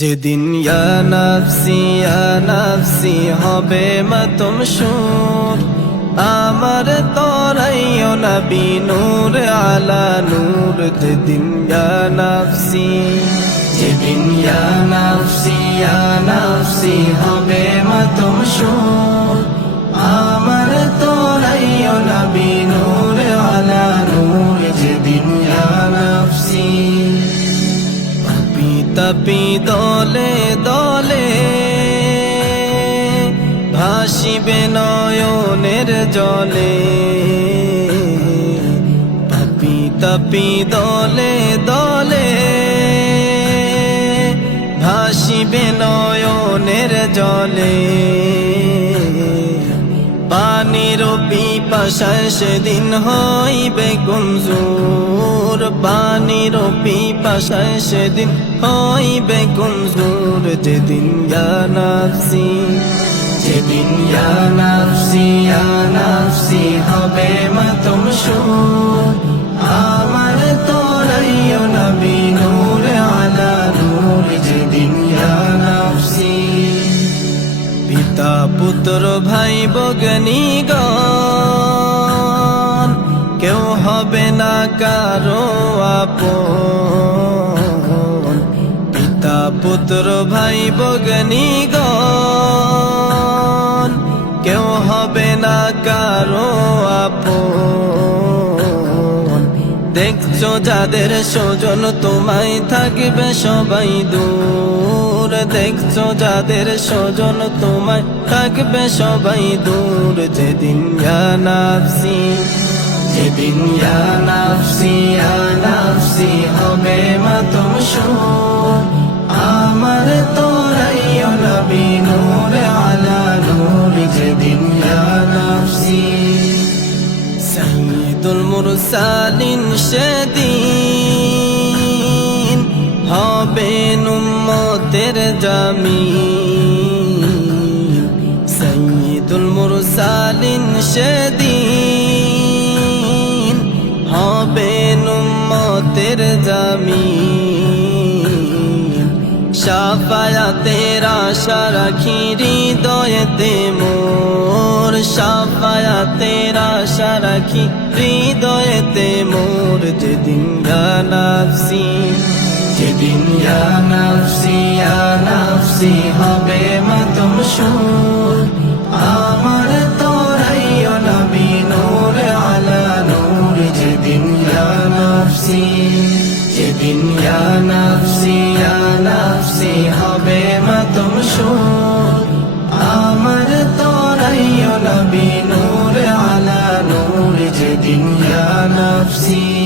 যেদিন নাফসি নাফসি হবে মাতম সুর। আমার তরাইও নবী নূর আলা নূর। যেদিন নাফসি যেদিন নাফসি নাফসি হবে মাতম সুর। আমার তরাইও নবী নূর তাপি দলে দলে ভাসিবে নয়নের জলে। তাপি তাপি দলে দলে ভাসিবে নয়নের জলে। পানির পিপাসায় সেদিন হইবে কুমজুর পানির পিপাসায় সেদিন হইবে কুমজুর যেদিন ইয়া নাফসি, যেদিন ইয়া নাফসি ইয়া নাফসি হবে মাতম সুর। আমার তোরাইও নবী নূর আলা নূর, যেদিন ইয়া নাফসি। পিতা পুত্র ভাই বগনি গণ কেউ হবে না কারও আপন। পিতা, পুত্র, ভাই বগনি গণ। কেউ হবে না কারও আপন। দেখছ যাদের সজন তোমায় থাকবে সবাই দূর। দেখছ যাদের সজন তোমায় থাকবে সবাই দূর। যেদিন নাফসি যেদিন নাফসি নাফসি, হবে মাতম আমার তোরাইও নবী নূর আলা নূর, যেদিন নাফসি। সঈদুল মুরসালিন সেদিন হবে নুম্মতের জামিন। সঈদুল মুরসালিন সেদিন হবে নুম্মতের জামিন। সাফায়াতের আশা রাখি হৃদয়েতে মোর। সাফায়াতের আশা রাখি হৃদয়েতে মোর। যেদিন ইয়া নাফসি, যেদিন ইয়া নাফসি ইয়া নাফসি হবে মাতম সুর। হবে তুম সুর আমার তোরাইও নবী নূর আলা নূর যেদিন ইয়া নাফসি।